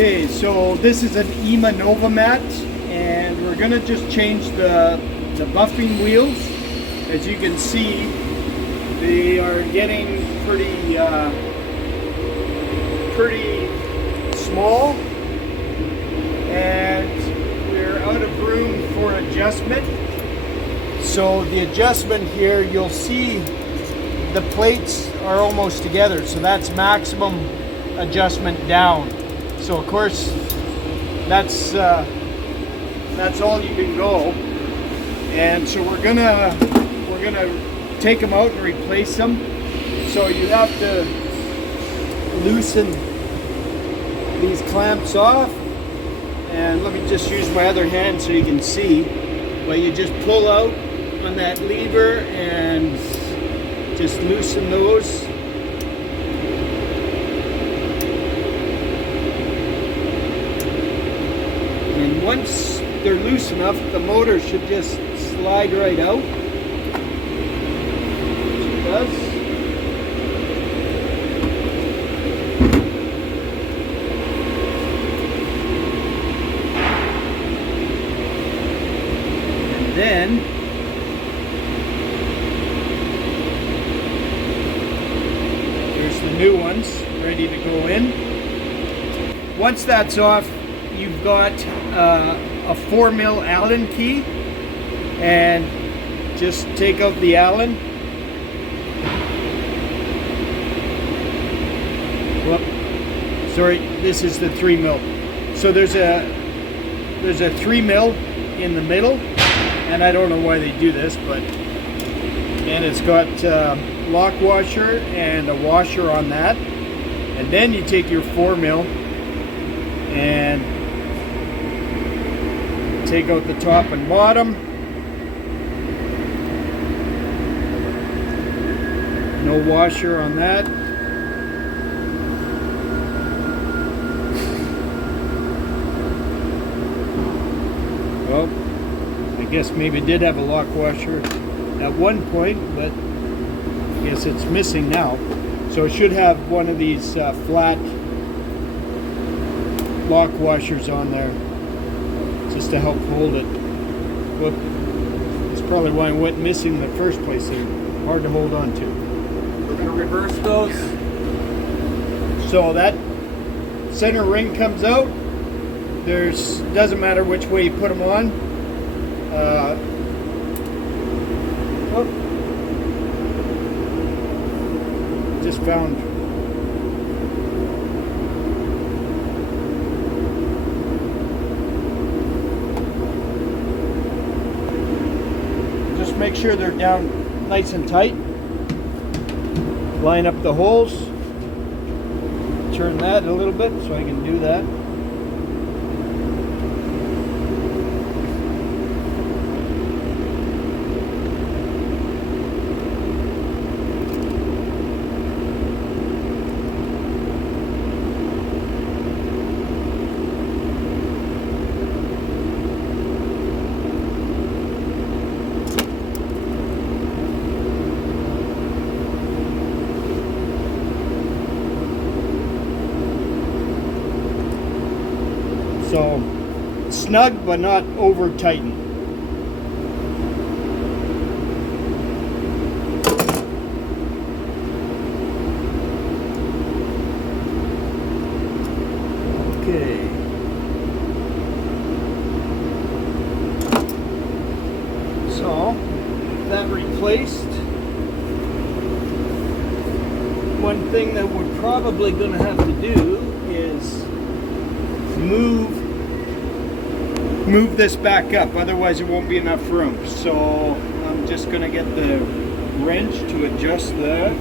Okay, so this is an IMA Novimat, and we're going to just change the buffing wheels. As you can see, they are getting pretty small, and we're out of room for adjustment. So the adjustment here, you'll see the plates are almost together, so that's maximum adjustment down. So of course that's all you can go, and so we're gonna take them out and replace them. So you have to loosen these clamps off, and let me just use my other hand so you can see. But you just pull out on that lever and just loosen those. And once they're loose enough, the motor should just slide right out. Which it does. And then there's the new ones ready to go in. Once that's off, you've got a 4mm Allen key, and just take out the Allen. Whoop. Sorry, this is the 3mm. So there's a 3mm in the middle, and I don't know why they do this, but and it's got lock washer and a washer on that. And then you take your 4mm and take out the top and bottom. No washer on that. Well, I guess maybe it did have a lock washer at one point, but I guess it's missing now. So it should have one of these flat lock washers on there, just to help hold it. Whoop. That's probably why it went missing in the first place. They're hard to hold on to. We're going to reverse those. So that center ring comes out. Doesn't matter which way you put them on. Just found make sure they're down nice and tight. Line up the holes. Turn that a little bit so I can do that. So snug but not over tightened. Okay. So that replaced. One thing that we're probably going to have to do is move this back up, otherwise there won't be enough room. So I'm just going to get the wrench to adjust that.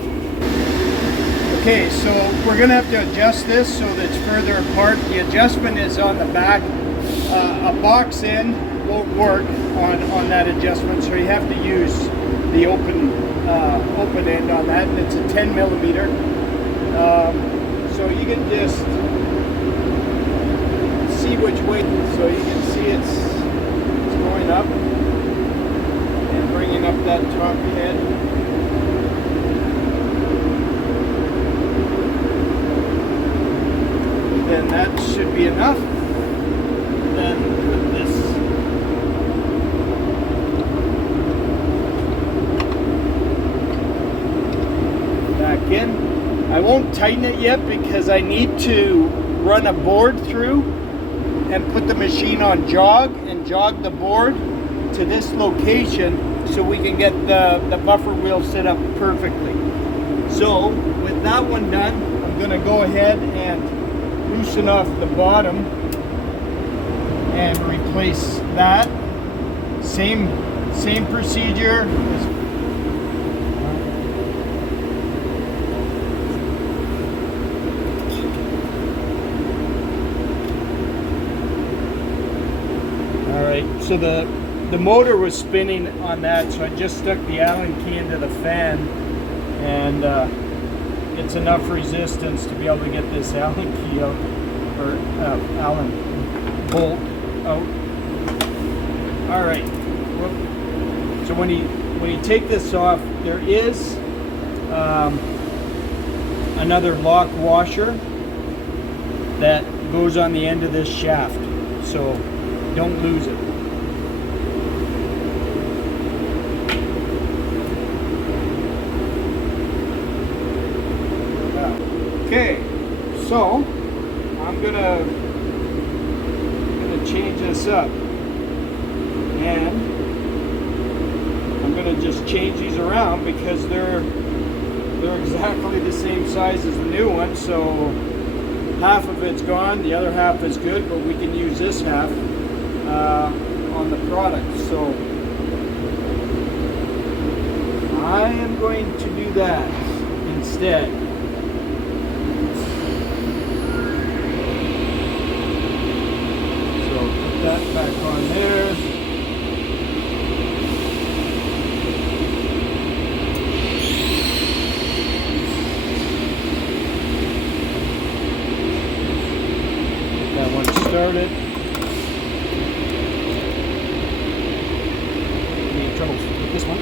Okay, so we're going to have to adjust this so that it's further apart. The adjustment is on the back. A box end won't work on that adjustment, so you have to use the open end on that, and it's a 10mm. So you can just see which way, so you can see it's going up and bringing up that top head. then that should be be enough. Then put this back in. I won't tighten it yet because I need to run a board through and put the machine on jog and jog the board to this location so we can get the buffer wheel set up perfectly. So with that one done, I'm going to go ahead and loosen off the bottom and replace that. Same procedure. Alright, so the motor was spinning on that, so I just stuck the Allen key into the fan, and it's enough resistance to be able to get this Allen key out, or Allen bolt out. Alright, so when you take this off, there is another lock washer that goes on the end of this shaft, so don't lose it. Okay, so I'm gonna change this up, and I'm gonna just change these around because they're exactly the same size as the new one. So half of it's gone, the other half is good, but we can use this half on the product. So I am going to do that instead. So put that back on there. Get that one started. Troubles with this one.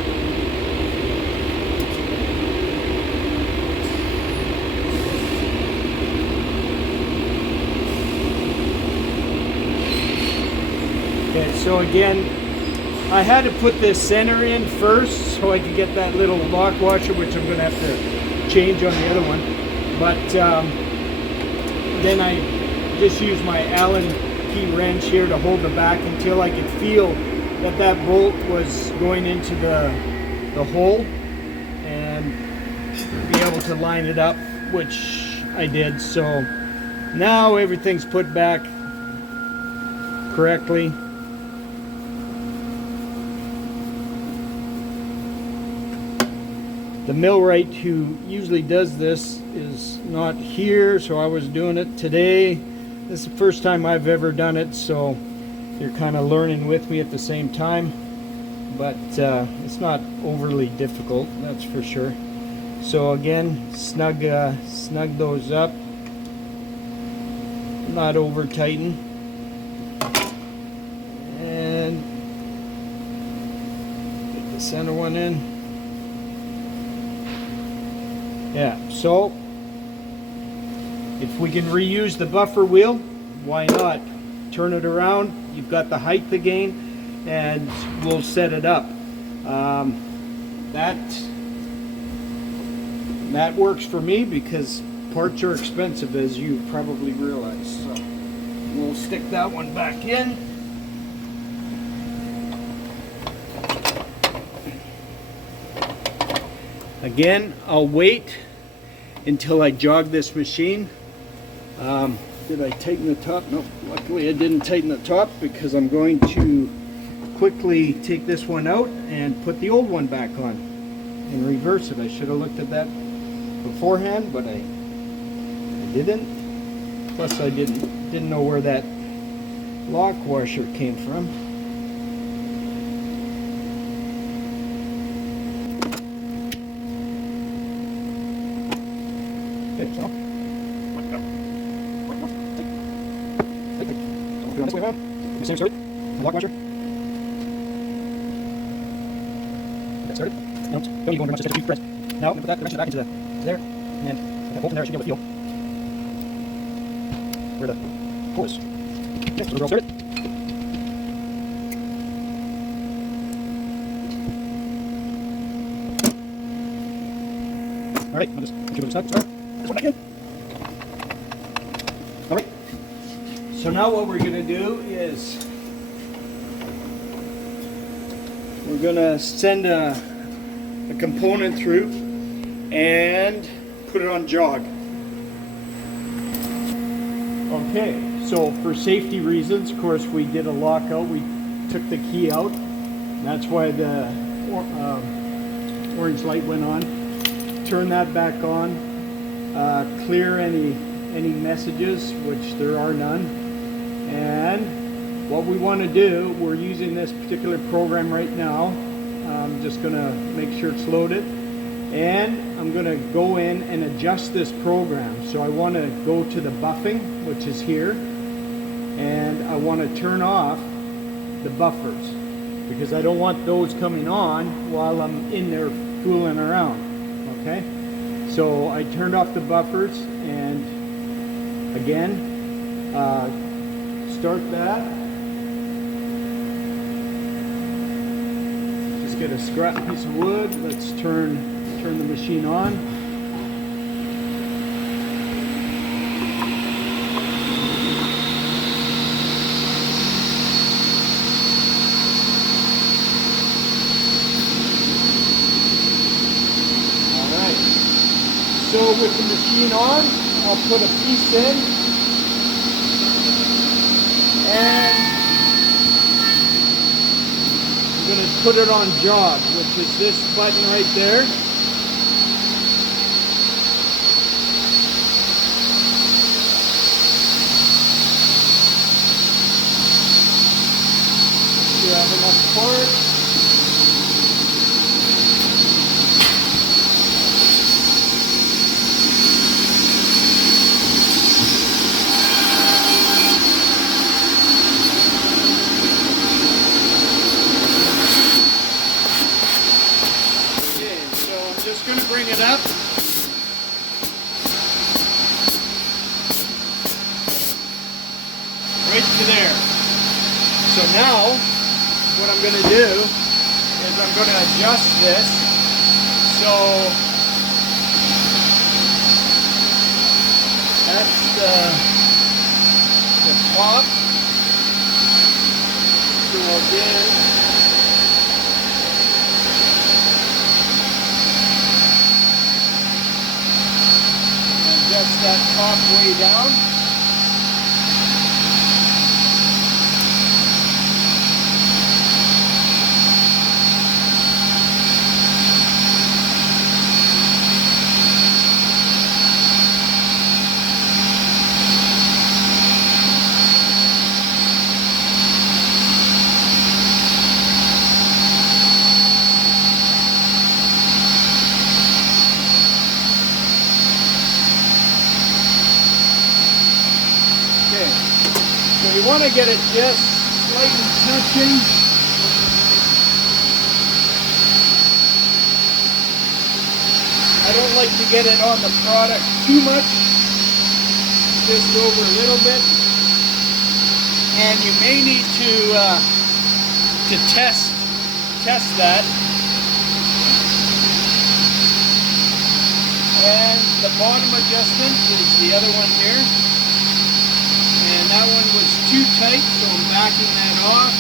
Okay, so again, I had to put this center in first so I could get that little lock washer, which I'm going to have to change on the other one. But then I just used my Allen key wrench here to hold the back until I could feel that bolt was going into the hole and be able to line it up, which I did. So now everything's put back correctly. The millwright who usually does this is not here, so I was doing it today. This is the first time I've ever done it, so you're kind of learning with me at the same time, but it's not overly difficult, that's for sure. So again, snug those up, not over tighten, and get the center one in. Yeah, so if we can reuse the buffer wheel, why not? Turn it around, you've got the height again, and we'll set it up. That works for me because parts are expensive, as you probably realize. So we'll stick that one back in. Again, I'll wait until I jog this machine. Did I tighten the top? No, luckily I didn't tighten the top because I'm going to quickly take this one out and put the old one back on and reverse it. I should have looked at that beforehand, but I didn't. Plus I didn't know where that lock washer came from. Okay, so on this way around. Same started. The lock washer. That started. No, don't need to go very much, just a few press. Now I'm going to put that direction back into there, and that bolt in there I should be able to feel where the pull this. Okay, so we're all started. All right, I'll just give it a start. This one back in. All right. So now what we're going to do is we're going to send a component through and put it on jog. Okay, so for safety reasons, of course, we did a lockout. We took the key out. That's why the orange light went on. Turn that back on. Clear any messages, which there are none. And what we want to do, we're using this particular program right now. I'm just going to make sure it's loaded. And I'm going to go in and adjust this program. So I want to go to the buffing, which is here. And I want to turn off the buffers, because I don't want those coming on while I'm in there fooling around. Okay, so I turned off the buffers, and again, start that. Just get a scrap piece of wood. Let's turn the machine on. So with the machine on, I'll put a piece in, and I'm going to put it on jog, which is this button right there. You have enough part. Going to bring it up. Right to there. So now what I'm going to do is I'm going to adjust this so that's the top. So again, adjust that top way down. So we want to get it just slightly touching. I don't like to get it on the product too much, just over a little bit. And you may need to test that. And the bottom adjustment is the other one here. And that one was too tight, so I'm backing that off.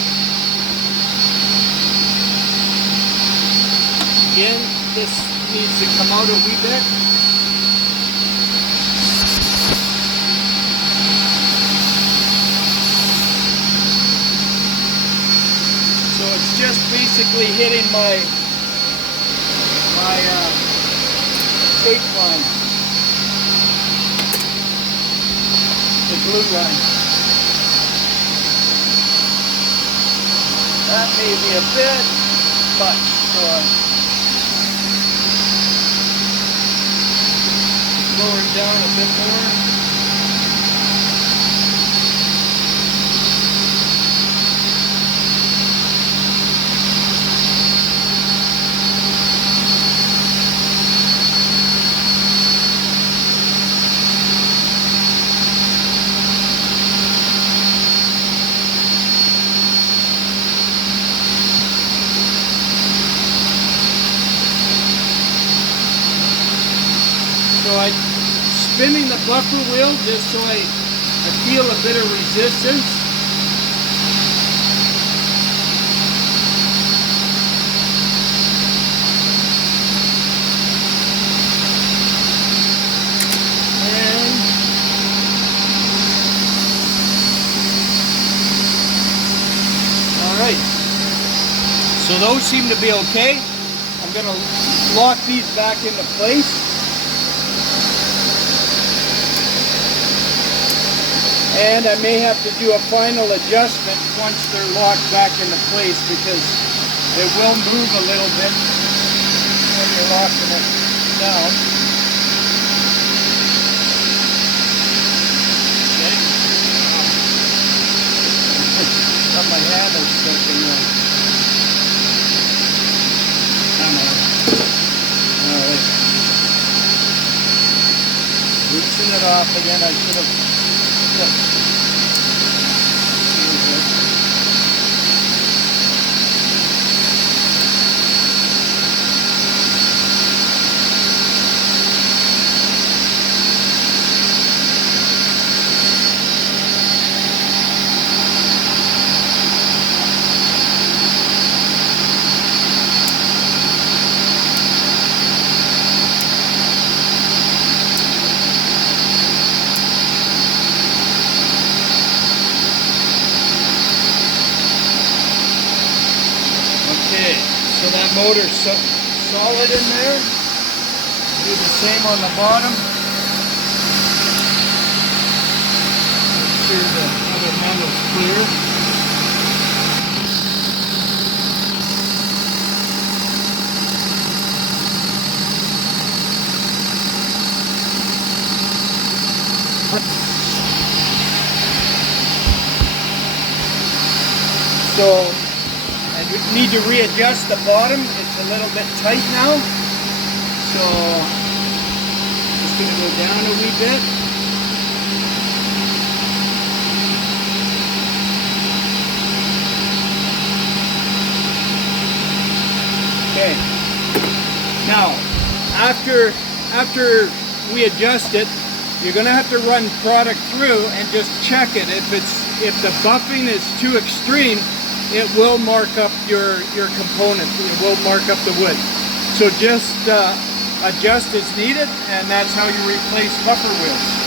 Again, this needs to come out a wee bit. So it's just basically hitting my tape line. The glue line. That may be a bit much, so lowering down a bit more. So I'm spinning the buffer wheel just so I feel a bit of resistance. Alright, so those seem to be okay. I'm going to lock these back into place. And I may have to do a final adjustment once they're locked back into place, because it will move a little bit when you're locking it down. My hand is stuck in there. Come on. Alright. Loosen it off again. I should have. Okay, so that motor's solid in there. Do the same on the bottom. Make sure the other handle's clear. So I need to readjust the bottom. It's a little bit tight now. So just going to go down a wee bit. Okay. Now, after we adjust it, you're going to have to run product through and just check it. If the buffing is too extreme, it will mark up your component. It will mark up the wood. So just adjust as needed, and that's how you replace buffer wheels.